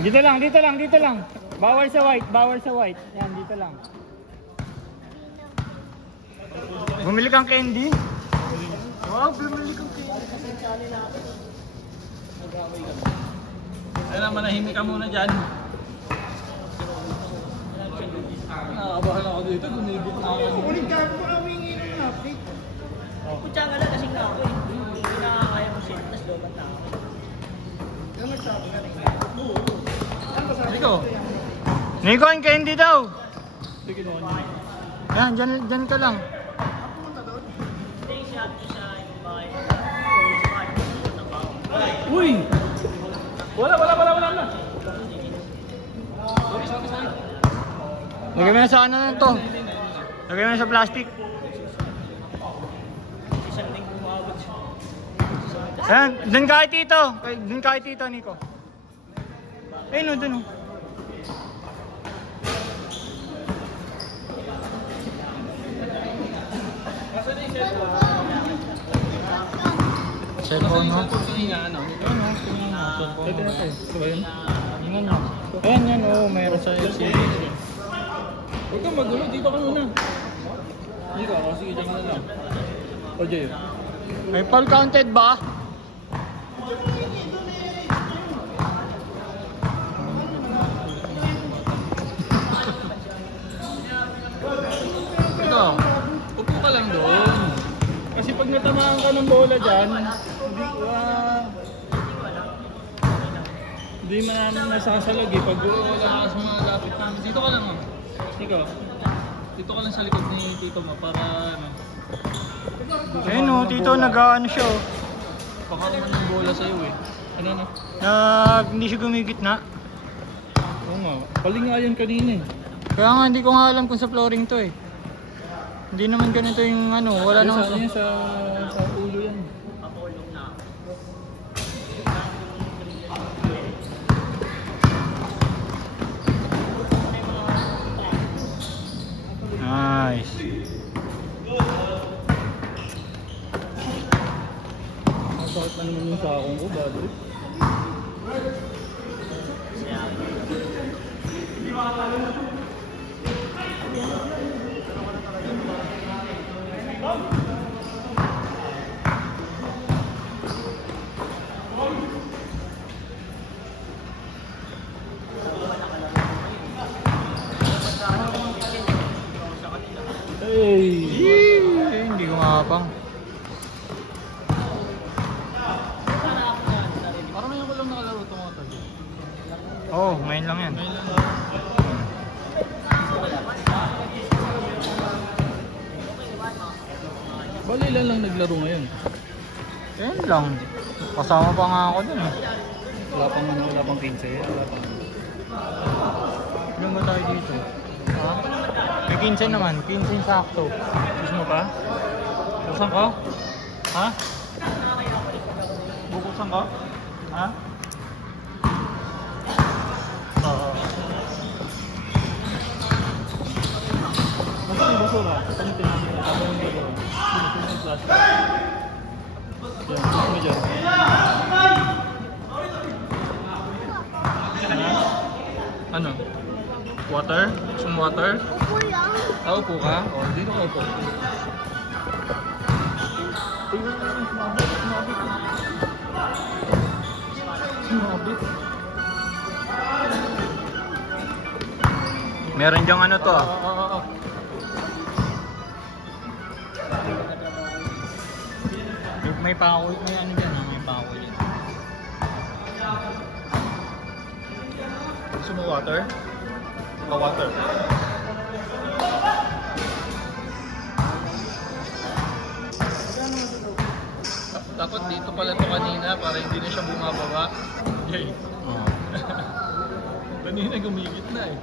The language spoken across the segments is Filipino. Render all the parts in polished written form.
Dito lang, dito lang, dito lang. Bawal sa white, bawal sa white. Yan, dito lang. Bumili kang candy? Wow, bumili kang candy. Kaya naman, manahimik ka muna dyan. Nakakabahan ako dito, gumibit na ako. Ulit ka ako na humingi ng update. Kutsa ka lang kasi nga ako eh. Hindi nakakaya mo siya, tapos lobat na ako. Yung nagsabi ka rin. Nico! Nico, ang candy daw. Sige mo niya. Yan, dyan ka lang. Hindi siya yung bahay. Uy! Wala na! Lagay mo na sa ano na to. Lagay mo na sa plastic. Isang linggo umabot siya. Yan, dun ka kay Tito. Dun ka kay Tito, Nico. Ayun o, dun o. Cellphone mo. Ano? Pwede na tayo. Ito ba yun? Yan o. Ayan, yan o. Mayroon sa LCD. Huwag kang magulo, dito ka muna. Nico, sige dyan ka na lang. O Jay. May full counted ba? Ito, upo ka lang doon. Kasi pag natamaan ka ng bola dyan, hindi namin nasasalag eh. Pag wala ka sa mga lapit namin, dito ka lang oh. Ikaw, dito ka lang sa likod ni Tito mo para ano. Ayun o, Tito nag-ano siya o. Pakaroon ng bola sa'yo eh. Ano na? Hindi siya gumigit na. Oo nga, paling nga yan kanina eh. Kaya nga hindi ko nga alam kung sa flooring to eh. Hindi naman ganito yung ano, wala naman Sa ano yan, sa ulo yan. Nice. Ang sakit na naman yung sakong ko, bado. Hey! Hindi ko mapang. Parang ngayon ko lang nakalaro itong mga tagi. Oo, ngayon lang yan. Ngayon lang. Bali ilan lang naglaro ngayon? Yan lang. Kasama pa nga ako dun eh. Wala pang 15. Wala pang... Ilan ba tayo dito? Ha? May 15 naman. 15 sakto. Gusto mo pa? Buksan ka? Ha? Bubuksan ka? Ha? Oo. Basta yung basura. Panitin namin. Tapos yung basura. Binitin yung plastic. Yan. Gusto mo dyan. Ano? Water? Gusto mo water? Upo lang. Upo ka? O, dito ka upo. Tingnan mo naman, sumabit. Sumabit. Meron dyang ano to ah. May pako, may ano dyan ah, may pako dyan. Gusto mo water? Water. Dapat dito pala ito kanina para hindi na siya bumababa. Yay. Oh. Kanina gumigit na eh.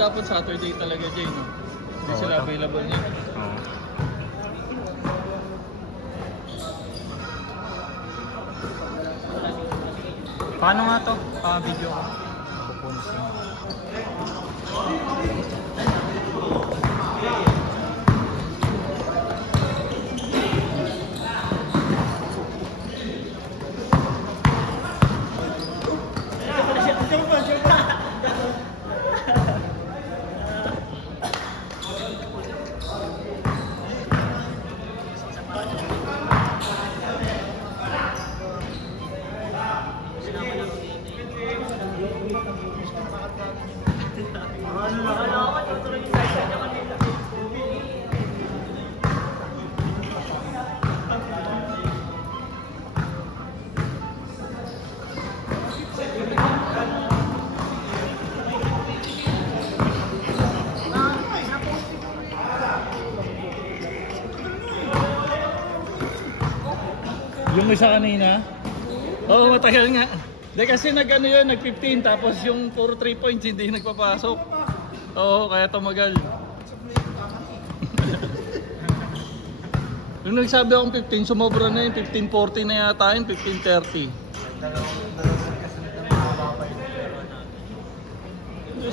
dapat Saturday talaga Jay, no? Hindi Oo, sila tama. available niya. Oo. Paano nga to? Video ko. Pupunas lang. Yung isa kanina? Oo, matagal nga. Hindi kasi nag-ano yun, nag-15 tapos yung puro 3 points hindi nagpapasok. Oo, kaya tumagal. Nung nagsabi akong 15, sumobra na yun. 15.40 na yata yun, 15.30.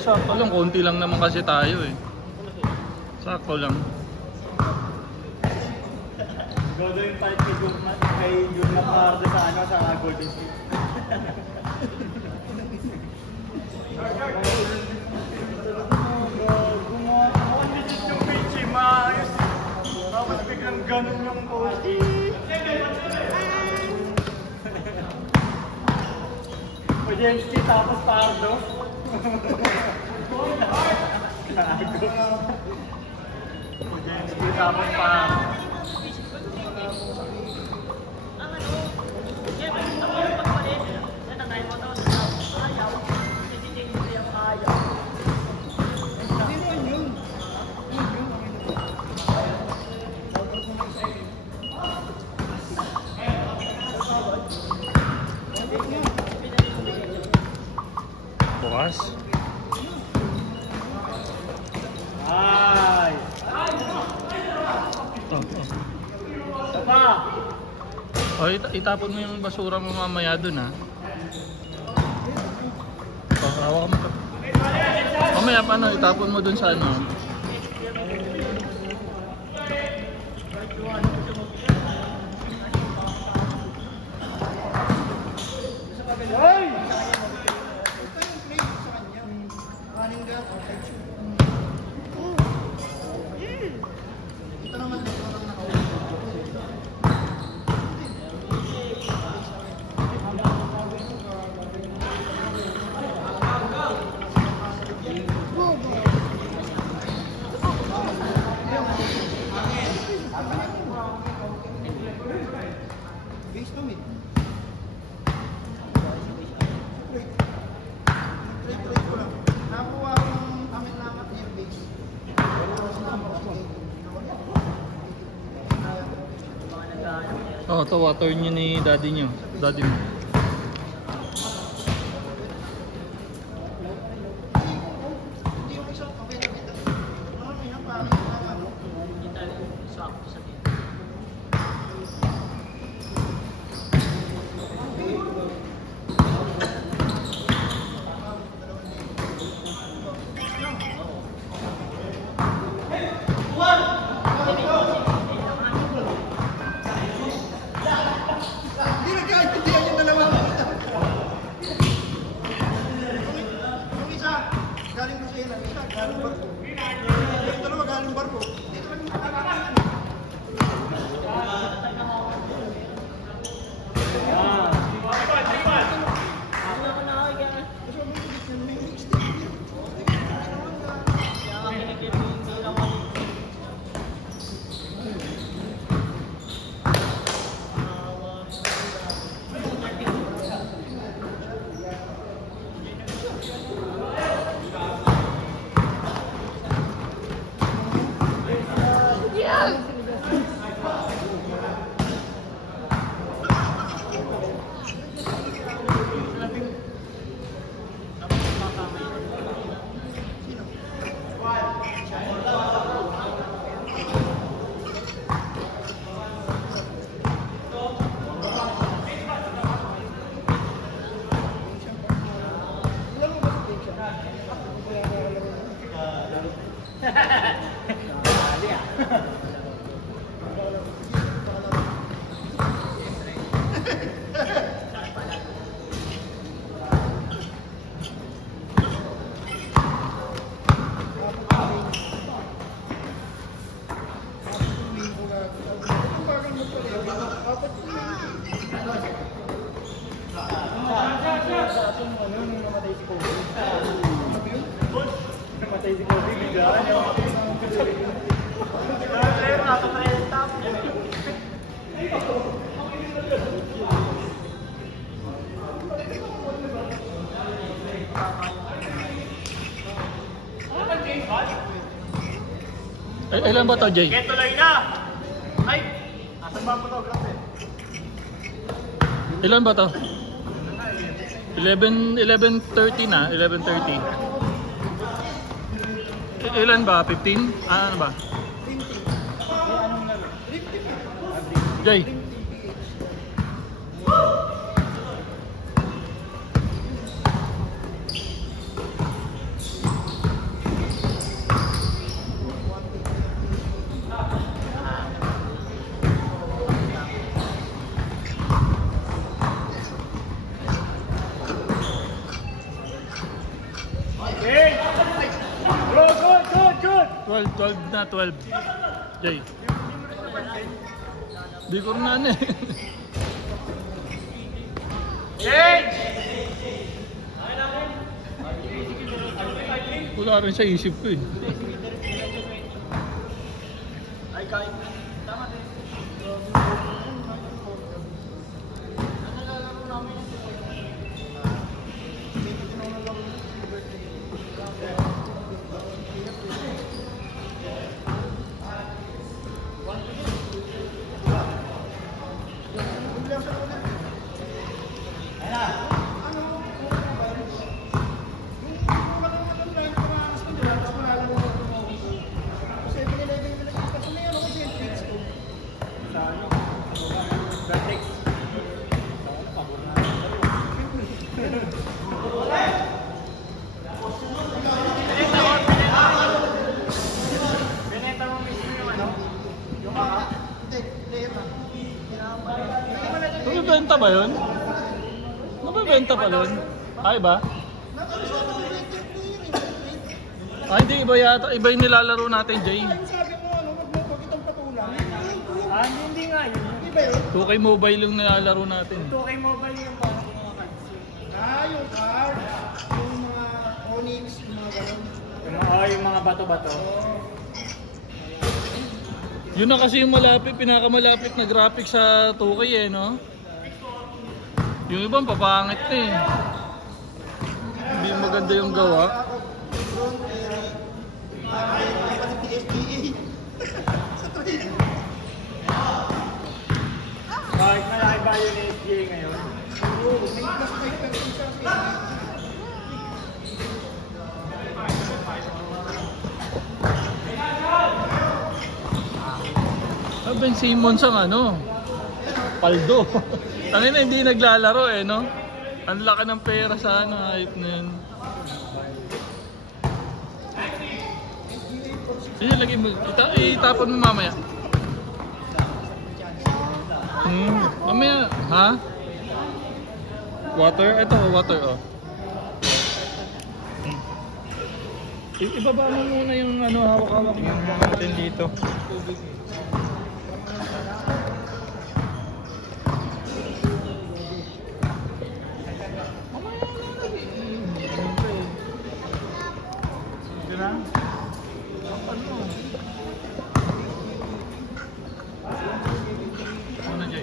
Sakto lang, konti lang naman kasi tayo eh. Sakto lang. Godo yung fight kay Junior Pardo sa ano, sa Golden State. Yung pitch eh, maayos. Tapos biglang ganun yung post. Pojenski tapos Pardo. Pojenski tapos Pardo. Ang ano, siyempre, ako yung pagpalit. Natatay mo daw sa ayaw. Tititingin mo yung ayaw. Bukas. Ay! Pa! O, itapon mo yung basura mo mamaya dun ha. Hawa ka mo. Mamaya paano, itapon mo dun sa ano. Ay! Base to mid. Trade ko lang. Nakuha akong amin naman yung base. Oh, to water nyo ni daddy nyo. Daddy mo. Hindi yung isa, okay na kita. Ano yan, parang Hindi tayo sakto sa team. Hindi nagkaintindihan yung dalawa. Yung isa, galing Lucena. Yung isa, galing barko. Yung dalawa, galing barko. Dito lang yung nakakakain. Ano ako nakakaya? Kaya nga kinikip yung bilang ko. Dali ah. Namatay si Kobe, biglaan yun. Ilan ba to, Jay? Get tuloy na! Ay! Asan ba ang photographer? Ilan ba to? 11:30 na, 11:30. Ilan ba? 15? Ano ba? Jay. Good! 12 na, 12. Jay. Di ko na eh. Change! Wala rin sa isip ko eh. Ay, kain. Tama din. Binenta mo mismo yung ano? Yung mga? Mabibenta ba yun? Mabibenta pa yun? Ay ba? Ay hindi, iba yata. Iba yung nilalaro natin, Jay. Sabi mo, ano, wag itong patulang. Hindi nga yun. Di ba yun? 2K Mobile yung nilalaro natin. 2K mobile yung parang mga cards. Yung card, yung mga Onyx, yung mga gano'n. Yung mga bato-bato. Yun na kasi yung malapit, pinakamalapit na graphics sa 2K eh, no? Yung ibang papangit na eh. Hindi maganda yung gawa. Kahit malaki ba yung SGA ngayon? Ben Simmons ang ano, paldo. Tangin na hindi naglalaro eh, no? Ang laki ng pera sa ano, hype na yun. Sige, lagay mo. Itapon mo mamaya. Mamaya, ha? Water? Ito, water, oh. Ibaba mo muna yung ano, hawak-hawak mo natin dito. Ano, Jay?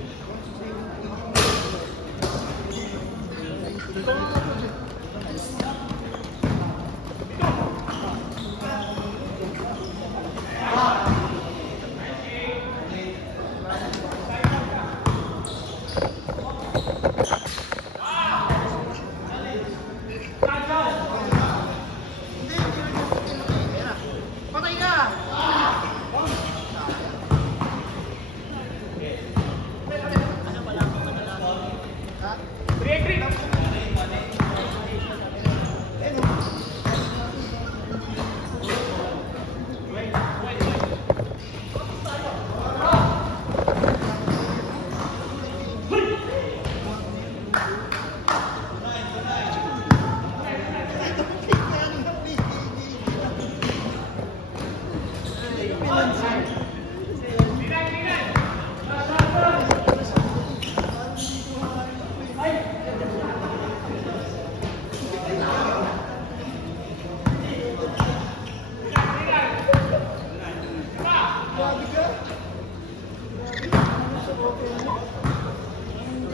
Patay ka!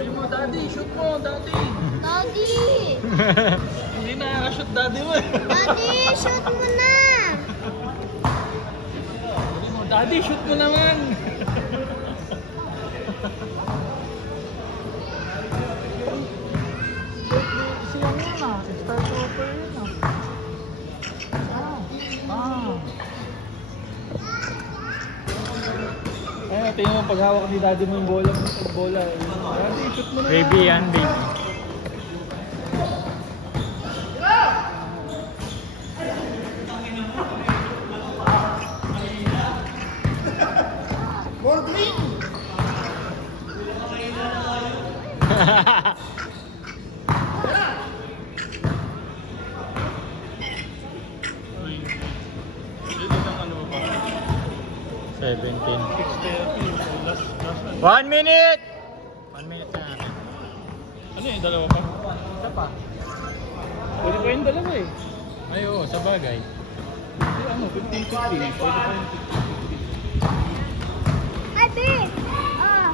Sabi mo, daddy, shoot mo, daddy. Daddy! Hindi nakaka-shoot daddy mo eh. Daddy, shoot mo na! Sabi mo, daddy, shoot mo naman. Siyang yun ah, start over yun ah. Ay, tingnan mo paghawak ni daddy mo yung bola. Daddy, shoot mo na. Baby yan, baby. More green! Dito ng ano ba? 17. 6:30. Last 1 minute! 1 minute na natin. ano eh, dalawa pa? Isa pa. Pwede pa yung dalawa eh. Ay, oo, sa bagay. Hindi ano, 15-15. Pwede pa yung 15-15. Ay, babe! Ah!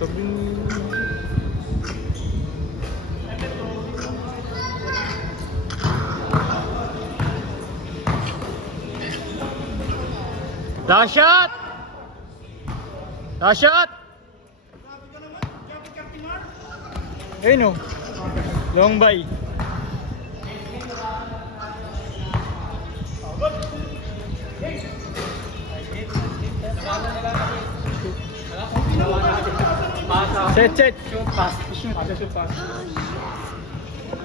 Sabi Last shot! Last shot! Ayun o. Long by. Set, set. shoot pass.